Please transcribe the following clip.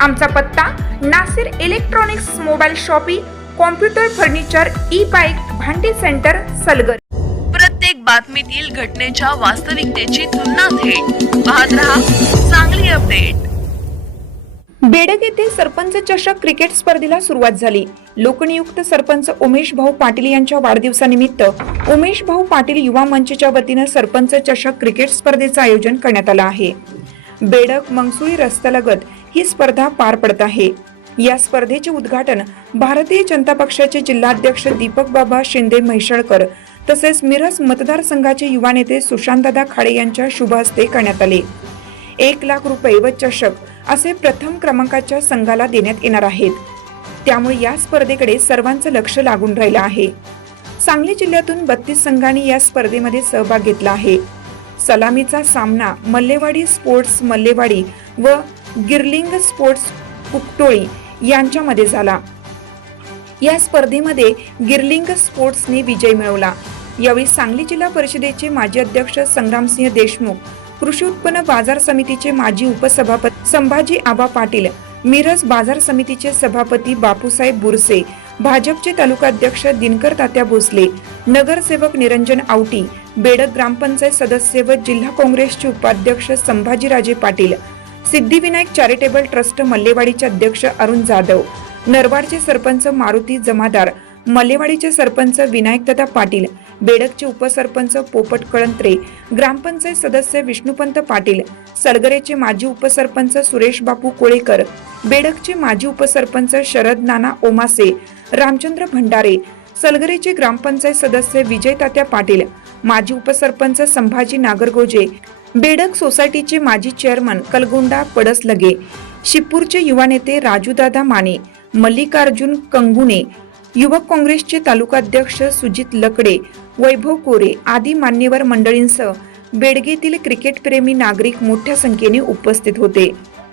आमचा पत्ता Nasir electronics mobile shoppy computer furniture e bike भांडी सेंटर सलगर. प्रत्येक बातमीतील घटनेच्या वास्तविकतेची तुलना थेट. पाहत रहा चांगली अपडेट. बेडग येथे सरपंच चषक क्रिकेट स्पर्धेला सुरुवात झाली. लोकनियुक्त सरपंच उमेश भाऊ पाटील यांच्या वाढदिवसानिमित्त उमेश भाऊ पाटील युवा मंचच्या वतीनं सरपंच चषक क्रिकेट स्पर्धेचं आयोजन करण्यात आलं आहे. बेडक मंगसुळी रस्त्यालगत ही स्पर्धा पार पडत आहे. या स्पर्धेचे उद्घाटन भारतीय जनता पक्षाचे जिल्हाध्यक्ष दीपक बाबा शिंदे म्हैसळकर तसेच मिरज मतदारसंघाचे युवा नेते सुशांतदादा खाडे यांच्या शुभ हस्ते करण्यात आले. एक लाख रुपये व चषक असे प्रथम क्रमांकाच्या संघाला देण्यात येणार आहेत. त्यामुळे या स्पर्धेकडे सर्वांचं लक्ष लागून राहिलं आहे. सांगली जिल्ह्यातून बत्तीस संघांनी या स्पर्धेमध्ये सहभाग घेतला आहे. सलामीचा सामना मल्लेवाडी स्पोर्ट्स मल्लेवाडी व गिरलिंग स्पोर्ट्स कुकटोळी यांच्यामध्ये झाला. या स्पर्धेमध्ये गिरलिंग स्पोर्ट्सने विजय मिळवला. यावेळी सांगली जिल्हा परिषदेचे माजी अध्यक्ष संग्रामसिंह देशमुख कृषी उत्पन्न बाजार समितीचे माजी उपसभापती संभाजी आबा पाटील मिरज बाजार समितीचे सभापती बापूसाहेब बुरसे भाजपचे तालुकाध्यक्ष दिनकर तात्या भोसले नगरसेवक निरंजन आवटी बेडक ग्रामपंचायत सदस्य व जिल्हा काँग्रेसचे उपाध्यक्ष संभाजीराजे पाटील सिद्धिविनायक चॅरिटेबल ट्रस्ट मल्लेवाडीचे अध्यक्ष अरुण जाधव नरवाडचे सरपंच मारुती जमादार मल्लेवाडीचे सरपंच विनायकदादा पाटील बेडकचे उपसरपंच पोपट कळंत्रे ग्रामपंचायत सदस्य विष्णुपंत पाटील सलगरेचे माजी उपसरपंच सुरेश बापू कोळेकर बेडकचे माजी उपसरपंच शरद नाना ओमासे रामचंद्र भंडारे सलगरेचे ग्रामपंचायत सदस्य विजय तात्या पाटील माजी उपसरपंच संभाजी नागरगोजे बेडक सोसायटीचे माजी चेअरमन कलगोंडा पडसलगे शिपूरचे युवा नेते राजूदादा माने मल्लिकार्जुन कंगुणे युवक काँग्रेसचे तालुकाध्यक्ष सुजित लकडे वैभव कोरे आदी मान्यवर मंडळींसह बेडगेतील क्रिकेटप्रेमी नागरिक मोठ्या संख्येने उपस्थित होते.